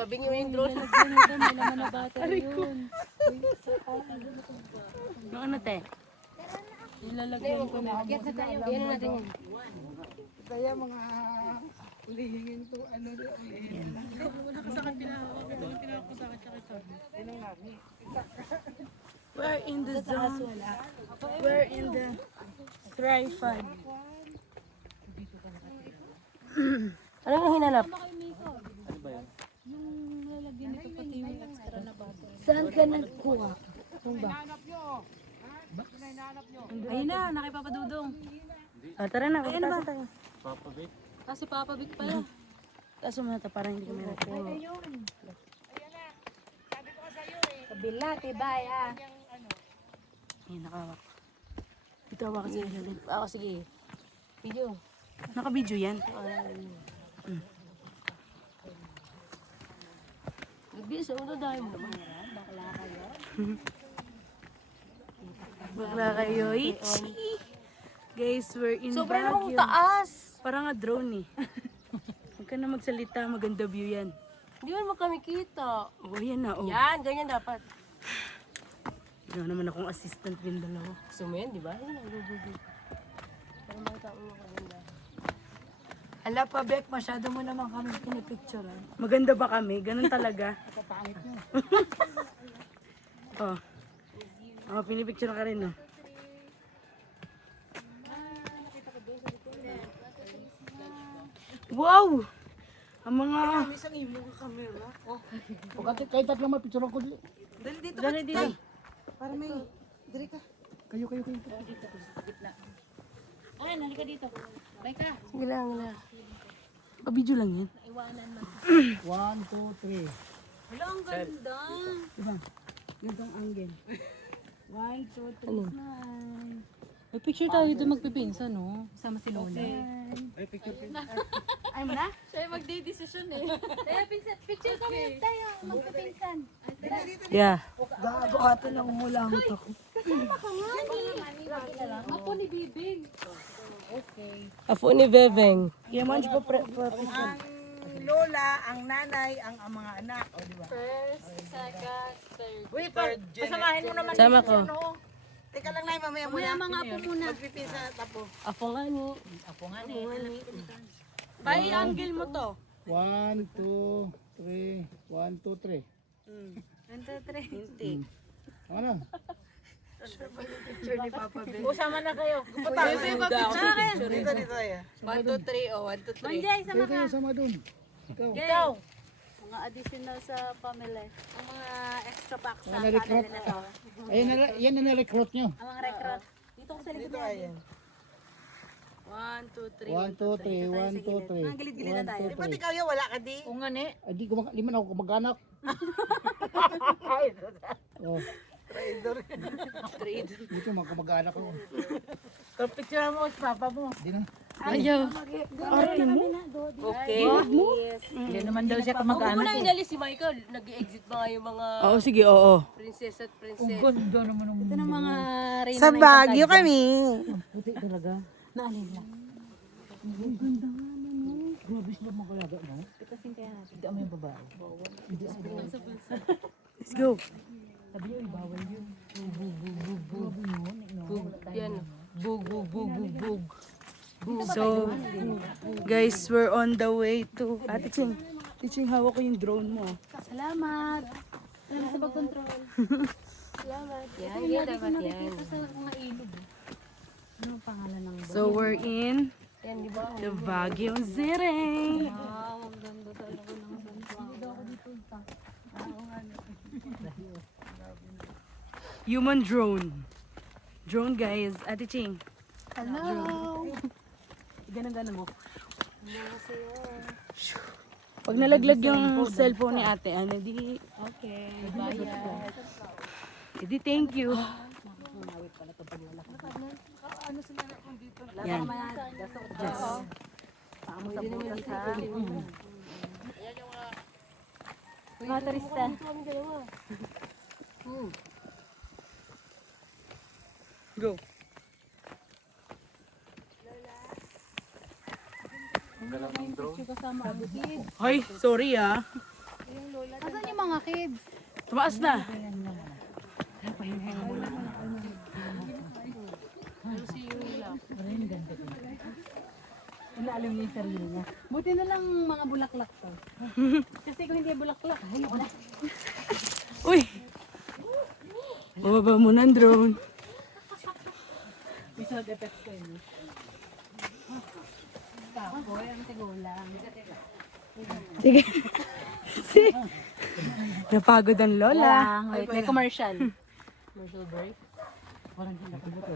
Tabing yung drone. May laman na battery yun. Ano te? Nilalagyan ko na. Yan natin. Kaya mga ulihingin to, ano rin, ulihingin. We're in the zone. We're in the tripod. Ano yung hinanap? Yung lalagyan nito pati yung extra na battery. Saan ka nagkuha? Ayun na, nakipapadudong. Tara na, pagpasa tayo. Ah, si Papa Vic pala. Taas mo na ito, parang hindi kami natin. Kabila, tibay ah. Ayun, nakawak. Ito hawak kasi ulit. Ako sige. Video. Naka-video yan. Nagbilis ako na dahil mo naman. Bakla kayo. Bakla kayo. Ichi! Guys, we're in Sobrang namang Baguio. taas. Parang nga drone eh. Huwag ka na magsalita, maganda view yan. Hindi mo kami kita. Oh, yan na, oh. Yan, ganyan dapat. Gano'n naman akong assistant din dalawa. Gusto mo yan, di ba? Yan, gugugu. Parang makita mo maganda. Ala pa, Bek, masyado mo naman kami pinipicturean. Maganda ba kami? Ganun talaga. Kapangit nyo. Oh. Oh, pinipicture ka rin, no? Wow! Ang mga... Isang imo ka camera. Oh. Kahit tatlo mapicture ko dito. Dali dito. Dali dito. Para may... Dali ka. Kayo. Ay, nalika dito. Bay ka. Sige lang, wala. Pa-video lang yan. 1, 2, 3. Wala, ang ganda. Diba? Ganito ang angle. 1, 2, 3, smile. May picture tayo doon magpipinsan, no? Sama si Lola. Ay, picture. Ay mo na? Siya yung magde-decision eh. Tayo, picture kami tayo. Magpipinsan. Yeah. Gago ato ng umulang to. Ako ni Bibing. Apo ni Bebeng. Yeah, manj pa Ang lola, ang nanay, ang mga anak. O, diba? First, second, third. Wait, pasamahin mo naman. Sama ko. Teka lang na, mamaya mo Mamaya na. mga po muna. Magpipisa na tapo. Apo nga ni. Bay, angle mo to. 1, 2, 3. 1, 2, 3. 1, 2, 3. Hindi. Ano? Usama na kayo. Dito tayo. 1, 2, 3. O, 1, 2, 3. Manjay, sama ka. Kayo sama dun. Ikaw. Ikaw. Mga additional sa family. Ang mga extra packs sa Na-recruit. family na to. Ayun na, yan na na-recruit nyo. Ang mga recruit. Dito ko sa likod na. 1, 2, 3. 1, 2, 3. 1, 2, 3. Ang gilid-gilid na tayo. Pati ikaw yung wala ka di. O nga ni. Di ko di man ako kumag-anak. Oh, Trader. dito mag-anak ako. Picture mo sa papa mo. Di na. Ayaw. Arte mo? Okay. Hindi naman daw siya Huwag mo kamag-anak. na inalis si Michael. Nag-exit ba nga yung mga Oo, sige, oo. prinsesa at prinsesa? Ito ng mga reyna Sa na Baguio kami. puti talaga. Naalin lang. Grabe sila makalaga mo. Kasing kaya natin. Hindi mo yung babae. Let's go. Sabi niyo, bawal yun. Yan. Bug, bug, bug, bug, bug. So, guys, we're on the way to... Ate Ching, Ate Ching, hawak ko yung drone mo. Salamat. Salamat sa pag-control. Salamat. Yan, Ito yung yan lagi ko dapat yan. nakikita sa mga ilog. Ano ang pangalan ng So, we're in Yan, di ba? the Baguio City. Wow, ang ganda talaga ng sunflower. Hindi ako dito pa. Human drone. Drone, guys. Ate Ching. Hello. Ganun mo. Pag nalaglag yung cellphone ni ate, ano, di... Okay, bayad. Edi, thank you. Yan. Yes. Pwede naman dito. Mga turista. Kami dalawa. Go. Picture kasama ang bukid. Ay, sorry ah. Yung mga kids. Tumaas na. Inaalam niya yung sarili niya. Buti na lang mga bulaklak to. Kasi kung hindi bulaklak, ayoko na. Uy! Bababa mo ng drone. May sound effects ko yun. Kapoy, ang tigulang. Sige. Napagod ang lola. Wait, may commercial. Commercial break. Parang hindi nakabuto.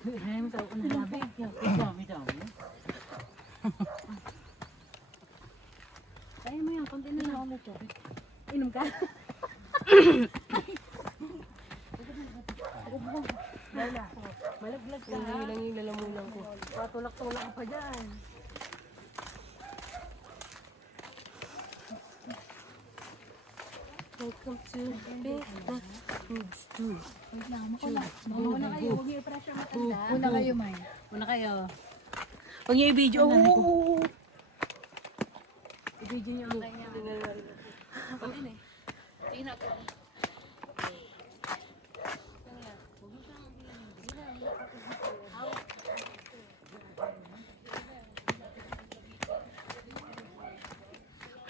Ay, mo sa unang labi. Kaya mo yan, konti na lang ako nito. Inom ka? Lola, malaglag ka. Hindi lang yung lalamunan ko. Patulak-tulak ka pa dyan. Welcome to Big Wait lang, makuna kayo. Huwag niyo i-pressure matanda. Una kayo, May. Una kayo. Huwag niyo i-video. Oo. I-video niyo ang kanya.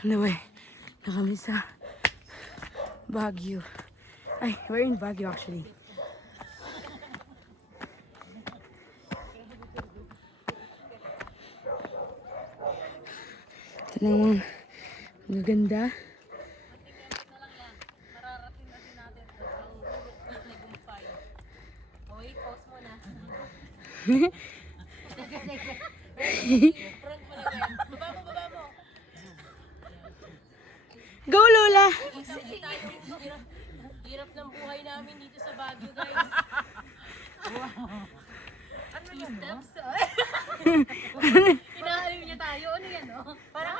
Anyway, na kami sa Baguio. Ay, we're in Baguio actually. Ito namang magaganda. Go Lola! Hirap ng buhay namin dito sa Baguio, guys. Ano steps? Inaalim niya tayo. Ano yan, oh? Parang